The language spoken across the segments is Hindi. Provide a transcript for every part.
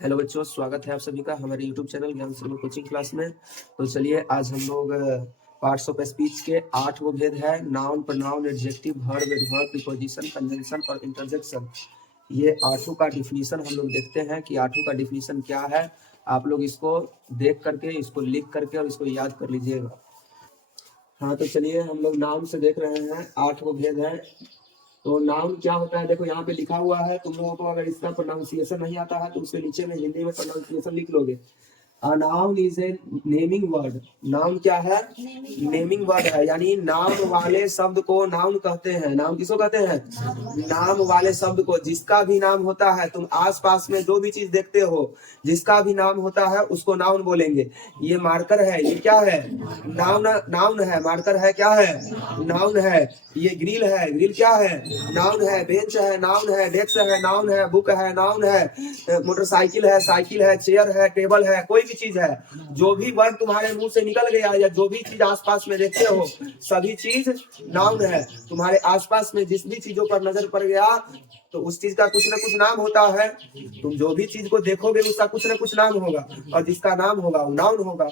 हेलो बच्चों, स्वागत है आप सभी का हमारे यूट्यूब चैनल ज्ञान सर्व कोचिंग क्लास में। तो चलिए आज हम लोग पार्ट्स ऑफ स्पीच के 8 वो भेद है। Noun, pronoun, adjective, verb, adverb, preposition, conjunction और इंटरजेक्शन। ये आठों का डिफिनीशन हम लोग देखते हैं कि आठों का डिफिनीशन क्या है। आप लोग इसको देख करके, इसको लिख करके और इसको याद कर लीजिएगा। हाँ, तो चलिए हम लोग नाउन से देख रहे हैं। 8 वो भेद है। तो नाउन क्या होता है, देखो यहाँ पे लिखा हुआ है। तुम लोगों को अगर इसका प्रोनाउंसिएशन नहीं आता है तो उसके नीचे में हिंदी में प्रोनाउंसिएशन लिख लोगे। A noun is a naming word। Noun क्या है? नेमिंग वर्ड है, यानी नाम वाले शब्द को नाउन कहते हैं। नाम किसको कहते हैं? नाम वाले शब्द को। जिसका भी नाम होता है, तुम आसपास में जो भी चीज देखते हो, जिसका भी नाम होता है उसको नाउन बोलेंगे। ये मार्कर है, ये क्या है? नाउन। नाउन है। मार्कर है, क्या है? नाउन है। ये ग्रिल है, ग्रिल क्या है? नाउन है। बेंच है, नाउन है। डेस्क है, नाउन है। बुक है, नाउन है। मोटरसाइकिल है, साइकिल है, चेयर है, टेबल है, कोई भी चीज है। जो भी वर्ड तुम्हारे मुंह से निकल गया या जो भी चीज आसपास में देखते हो, सभी चीज नाउन है। तुम्हारे आसपास में जिस भी चीजों पर नजर पड़ गया तो उस चीज का कुछ ना कुछ नाम होता है। तुम जो भी चीज को देखोगे उसका कुछ ना कुछ नाम होगा, और जिसका नाम होगा वो नाउन होगा।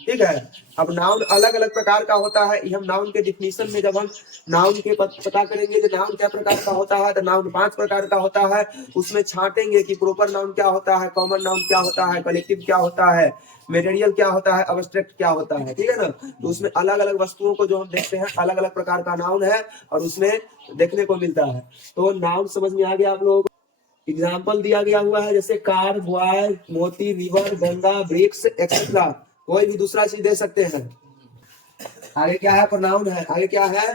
ठीक है। अब नाउन अलग अलग प्रकार का होता है। हम नाउन के डिफिनीशन में जब हम नाउन के पता करेंगे कि नाउन क्या प्रकार का होता है, तो नाउन 5 प्रकार का होता है। उसमें छांटेंगे कि प्रॉपर नाउन क्या होता है, कॉमन नाउन क्या होता है, कलेक्टिव क्या होता है, मटेरियल क्या होता है, अब्स्ट्रैक्ट क्या होता है। ठीक है ना। तो उसमें अलग अलग वस्तुओं को जो हम देखते हैं, अलग अलग प्रकार का नाउन है और उसमें देखने को मिलता है। तो नाउन समझ में आ गया आप लोगों को? एग्जाम्पल दिया गया हुआ है, जैसे कार, बॉय, मोती, रिवर, गंगा, वृक्ष एक्सेट्रा। कोई भी दूसरा चीज दे सकते हैं। आगे क्या है? प्रोनाउन है। आगे क्या है?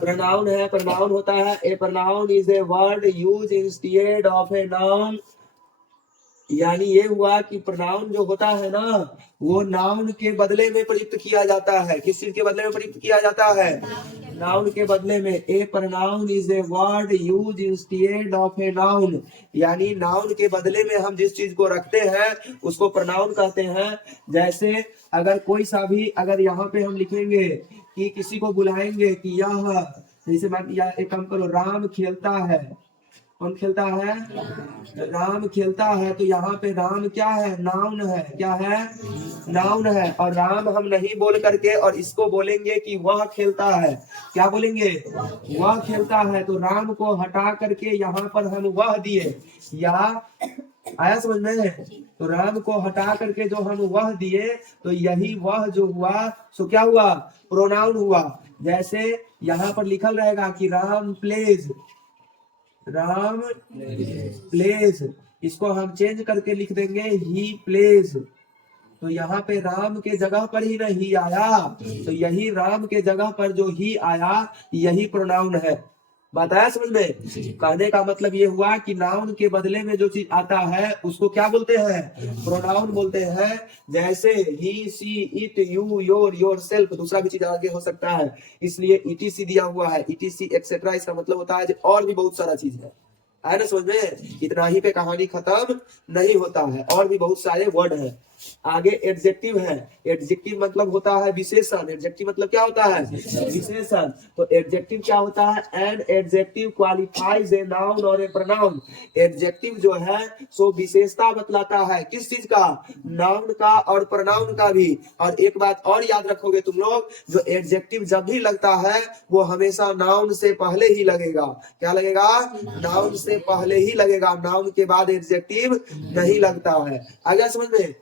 प्रोनाउन है। प्रोनाउन होता है, a pronoun is a word use instead of a noun. यानी ये हुआ कि प्रोनाउन जो होता है ना, वो नाउन के बदले में प्रयुक्त किया जाता है। किस चीज के बदले में प्रयुक्त किया जाता है? नाउन के बदले में। A pronoun is a word use instead of a noun. यानी नाउन के बदले में हम जिस चीज को रखते हैं उसको प्रोनाउन कहते हैं। जैसे अगर कोई सा भी, अगर यहाँ पे हम लिखेंगे कि किसी को बुलाएंगे कि यह, जैसे एक काम करो, राम खेलता है। कौन खेलता है? राम खेलता है। तो यहाँ पे राम क्या है? नाउन है। क्या है? नाउन है। और राम हम नहीं बोल करके और इसको बोलेंगे कि वह खेलता है। क्या बोलेंगे? वह खेलता है। तो राम को हटा करके यहाँ पर हम वह दिए। या आया समझ में? तो राम को हटा करके जो हम वह दिए, तो यही वह जो हुआ सो क्या हुआ? प्रोनाउन हुआ। जैसे यहाँ पर लिखल रहेगा कि राम प्लेज, राम प्लेज। इसको हम चेंज करके लिख देंगे ही प्लेज। तो यहाँ पे राम के जगह पर ही नहीं आया, तो यही राम के जगह पर जो ही आया यही प्रोनाउन है। बात आया समझ में? कहने का मतलब ये हुआ कि नाउन के बदले में जो चीज आता है उसको क्या बोलते हैं? प्रोनाउन बोलते हैं। जैसे he, she, it, you, your, yourself, दूसरा भी चीज आगे हो सकता है, इसलिए ईटीसी दिया हुआ है। ईटीसी एक्सेट्रा, इसका मतलब होता है और भी बहुत सारा चीज है ना समझ में? इतना ही पे कहानी खत्म नहीं होता है, और भी बहुत सारे वर्ड है। आगे एडजेक्टिव है। एडजेक्टिव मतलब होता है विशेषण। एडजेक्टिव मतलब क्या होता है? विशेषण। तो एडजेक्टिव क्या होता है? An adjective qualifies A noun और ए प्रोनाउन। एडजेक्टिव जो है सो विशेषता बतलाता है। किस चीज का? नाउन का और प्रोनाउन का भी। और एक बात और याद रखोगे तुम लोग, जो एडजेक्टिव जब भी लगता है वो हमेशा नाउन से पहले ही लगेगा। क्या लगेगा? नाउन से पहले ही लगेगा। नाउन के बाद एडजेक्टिव नहीं लगता है। आ गया समझ में?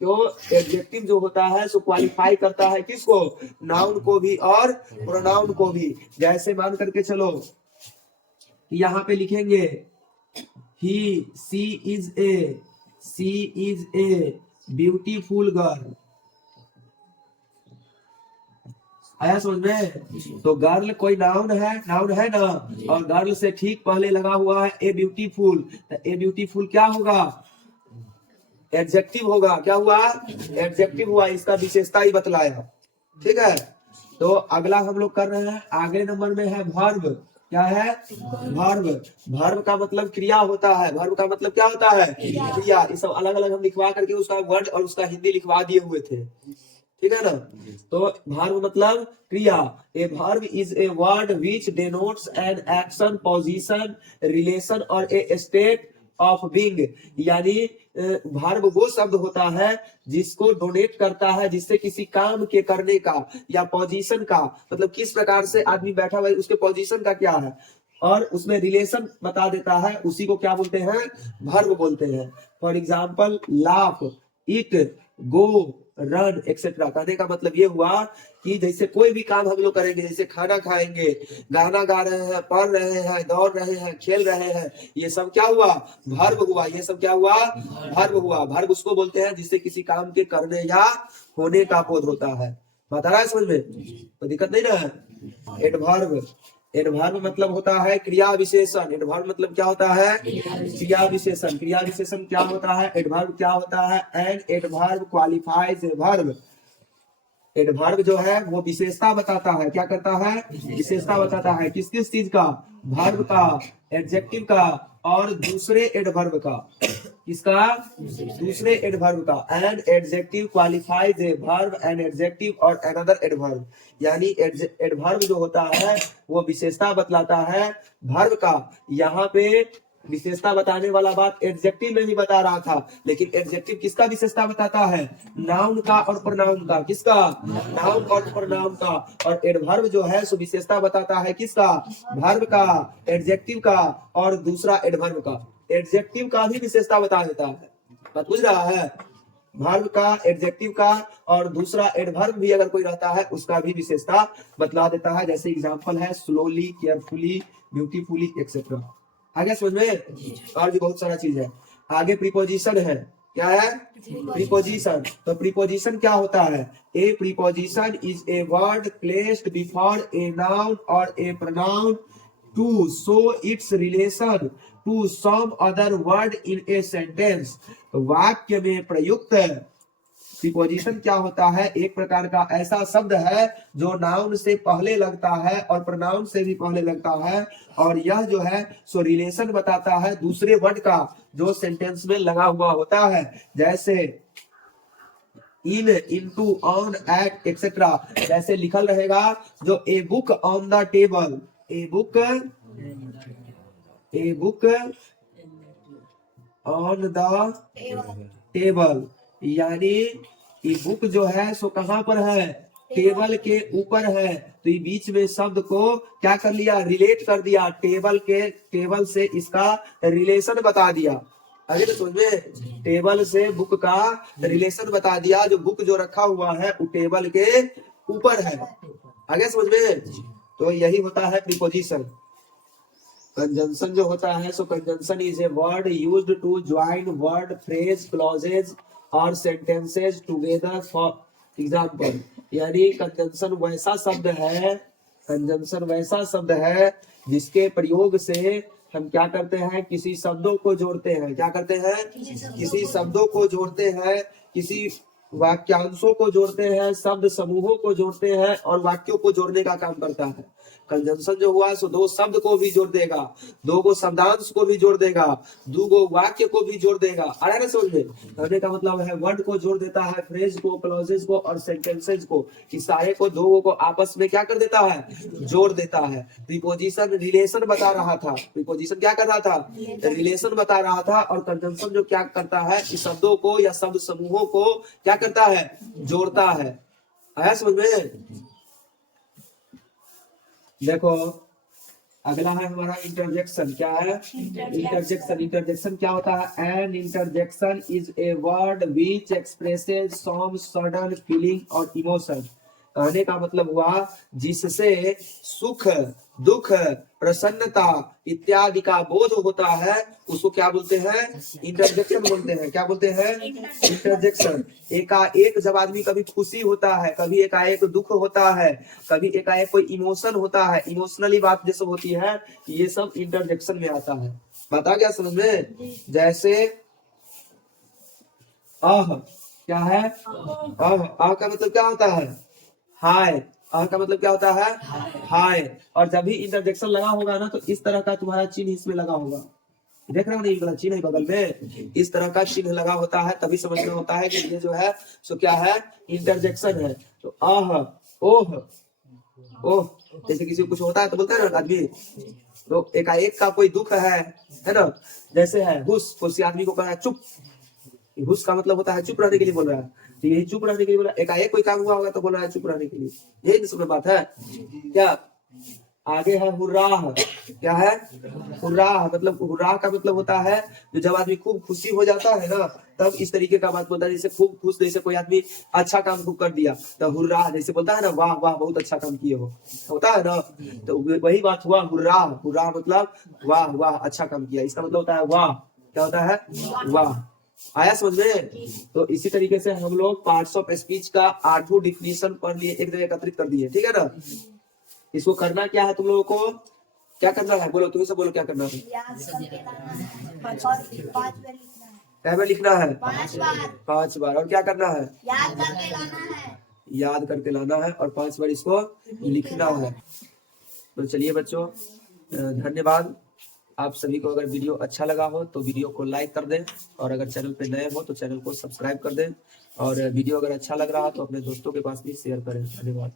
तो एडजेक्टिव जो होता है सो क्वालिफाई करता है किसको? नाउन को भी और प्रोनाउन को भी। जैसे मान करके चलो कि यहाँ पे लिखेंगे ही, सी इज ए ब्यूटीफुल गर्ल। आया समझ में? तो गर्ल कोई नाउन है, नाउन है ना, और गर्ल से ठीक पहले लगा हुआ है ए ब्यूटीफुल। तो ए ब्यूटीफुल क्या होगा? एडजेक्टिव होगा। क्या हुआ? एडजेक्टिव हुआ। इसका विशेषता ही बतलाया। ठीक है। तो अगला हम लोग कर रहे हैं, आगे नंबर में है वर्ब। क्या है? वर्ब। वर्ब का मतलब क्रिया होता है। वर्ब का मतलब क्या होता है? क्रिया। ये सब अलग अलग हम लिखवा करके उसका वर्ड और उसका हिंदी लिखवा दिए हुए थे। ठीक है ना। तो वर्ब मतलब क्रिया। A verb is a word which denotes an action, position, relation और ए स्टेट ऑफ बीइंग, यानी वर्ब वो शब्द होता है जिसको डोनेट करता है, जिससे किसी काम के करने का या पोजीशन का, मतलब किस प्रकार से आदमी बैठा हुआ है उसके पोजीशन का क्या है, और उसमें रिलेशन बता देता है, उसी को क्या बोलते हैं, वर्ब बोलते हैं। For example laugh, it, go, run etcetera. कहने का मतलब ये हुआ कि जैसे कोई भी काम हम लोग करेंगे, जैसे खाना खाएंगे, गाना गा रहे हैं, पढ़ रहे हैं, दौड़ रहे हैं, खेल रहे हैं, ये सब क्या हुआ, वर्ब हुआ। ये सब क्या हुआ, वर्ब हुआ। वर्ब उसको बोलते हैं जिससे किसी काम के करने या होने का बोध होता है। बता रहा है समझ में, तो दिक्कत नहीं ना। एडवर्ब, एडवर्ब मतलब होता है क्रिया विशेषण। एडवर्ब मतलब क्या होता है, क्रिया विशेषण। क्रिया विशेषण क्या होता है, एडवर्ब क्या होता है, an adverb qualifies a verb. Adverb जो है वो विशेषता बताता है, क्या करता है, विशेषता बताता है। किस किस चीज का, वर्ब का, एडजेक्टिव का और दूसरे एडवर्ब का। किसका, दूसरे एडवर्ब का। An adjective qualifies a verb, an adjective और अनदर एडवर्ब। यानी एडवर्ब जो होता है वो विशेषता बतलाता है वर्ब का। यहाँ पे विशेषता बताने वाला बात एडजेक्टिव में ही बता रहा था, लेकिन एडजेक्टिव किसका विशेषता बताता है, नाउन का और प्रोनाउन का। किसका, नाउन और प्रोनाउन का। और एडवर्ब जो है सो विशेषता बताता है किसका, वर्ब का, एडजेक्टिव का और दूसरा एडवर्ब का। एडजेक्टिव का भी विशेषता बता देता है, बात बुझ रहा है। वर्ब का, एडजेक्टिव का और दूसरा एडवर्ब भी अगर कोई रहता है उसका भी विशेषता बतला देता है। जैसे एग्जांपल है स्लोली, केयरफुली, ब्यूटीफुली एक्सेट्रा। आगे समझ में, और भी बहुत सारा चीज है। आगे प्रीपोजिशन है, क्या है, प्रीपोजिशन। तो प्रीपोजिशन क्या होता है, a preposition is a word placed before a noun और a pronoun to show its relation to some other word in a sentence. वाक्य में प्रयुक्त प्रीपोजिशन क्या होता है, एक प्रकार का ऐसा शब्द है जो नाउन से पहले लगता है और प्रोनाउन से भी पहले लगता है, और यह जो है सो रिलेशन बताता है दूसरे वर्ड का जो सेंटेंस में लगा हुआ होता है। जैसे इन, इनटू, ऑन, एट एक्सेट्रा। जैसे लिखल रहेगा जो a book on the table, a book, a book on the table, यानी ये बुक जो है सो कहां पर है, टेबल के ऊपर है। तो ये बीच में शब्द को क्या कर लिया, रिलेट कर दिया, टेबल के, टेबल से इसका रिलेशन बता दिया। अरे तो समझ में, टेबल से बुक का रिलेशन बता दिया, जो बुक जो रखा हुआ है वो टेबल के ऊपर है। आगे समझ में, तो यही होता है प्रीपोजिशन। कंजंक्शन जो होता है so conjunction is a word used to join word, phrase, clauses और सेंटेंसेज टुगेदर फॉर एग्जांपल। यानी कंजंक्शन वैसा शब्द है, कंजंक्शन वैसा शब्द है जिसके प्रयोग से हम क्या करते हैं, किसी शब्दों को जोड़ते हैं। क्या करते हैं, किसी शब्दों को जोड़ते हैं, किसी वाक्यांशों को जोड़ते हैं, शब्द समूहों को जोड़ते हैं और वाक्यों को जोड़ने का काम करता है। कंजंक्शन जो हुआ सो दो शब्द को भी जोड़ देगा, दो गो शब्दांश को भी जोड़ देगा, दो गो वाक्य को भी जोड़ देगा। आ रहा है ना समझ में, कहने का मतलब है वर्ड को जोड़ देता है, फ्रेज को, क्लॉजेज को और सेंटेंसेज को, इस सारे को, दो को आपस में क्या कर देता है, जोड़ देता है। प्रीपोजिशन रिलेशन बता रहा था, प्रीपोजिशन क्या कर रहा था, रिलेशन बता रहा था, और कंजंक्शन जो क्या करता है, इस शब्दों को या शब्द समूहों को क्या करता है, जोड़ता है। आया समझ में। देखो अगला है हमारा इंटरजेक्शन। क्या है, इंटरजेक्शन। इंटरजेक्शन क्या होता है, an interjection is a word which expresses some sudden feeling और इमोशन। कहने का मतलब हुआ जिससे सुख, दुख, प्रसन्नता इत्यादि का बोध होता है, उसको क्या बोलते हैं, इंटरजेक्शन बोलते हैं। क्या बोलते हैं, इंटरजेक्शन। एकाएक जब आदमी, कभी खुशी होता है, कभी एकाएक दुख होता है, कभी एकाएक कोई इमोशन होता है, इमोशनली बात जैसे होती है, ये सब इंटरजेक्शन में आता है। बता क्या समझ में। जैसे आह, क्या है, आह का मतलब क्या होता है, हाय। आह का मतलब क्या होता है, हाय। और जब भी इंटरजेक्शन लगा होगा ना तो इस तरह का तुम्हारा चिन्ह इसमें लगा होगा। देख रहे हो ना, चिन्ह है बगल में, इस तरह का चिन्ह लगा होता है, तभी समझ में होता है कि ये जो है सो क्या है, इंटरजेक्शन है। तो आह, ओह, ओह, जैसे किसी को कुछ होता है तो बोलता है ना आदमी, तो एकाएक का कोई दुख है ना, जैसे है हुस, किसी आदमी को कहा चुप, हुस का मतलब होता है चुप रहने के लिए बोल रहा है, तो यही चुप रहने के लिए बोला, एकाएक कोई काम हुआ होगा तो बोल रहा है चुप रहने के लिए, यही तो सब बात है क्या। आगे है हुर्राह, क्या है हुर्राह, मतलब हुर्राह का मतलब होता है जो जब आदमी खूब खुशी हो जाता है ना, तब इस तरीके का बात बोलता है, जैसे खूब खुश, जैसे कोई आदमी अच्छा काम खूब कर दिया तो हुर्राह, जैसे बोलता है ना वाह वाह बहुत अच्छा काम किए हो, होता है ना, तो वही बात हुआ हुर्राह, हुर्राह मतलब वाह वाह अच्छा काम किया, इसका मतलब होता है वाह, क्या होता है वाह, आया समझ में। तो इसी तरीके से हम लोग पार्ट्स ऑफ स्पीच का 8वां डिफिनीशन पढ़ लिए, एक जगह एकत्रित कर दिए, ठीक है ना। इसको करना क्या है तुम लोगों को, क्या करना है बोलो, तुम्हें से बोलो क्या करना है, क्या बार लिखना है 5 बार, और क्या करना है याद करके लाना है, और 5 बार इसको लिखना है। तो चलिए बच्चों, धन्यवाद। आप सभी को अगर वीडियो अच्छा लगा हो तो वीडियो को लाइक कर दें, और अगर चैनल पे नए हो तो चैनल को सब्सक्राइब कर दें, और वीडियो अगर अच्छा लग रहा हो तो अपने दोस्तों के पास भी शेयर करें। धन्यवाद।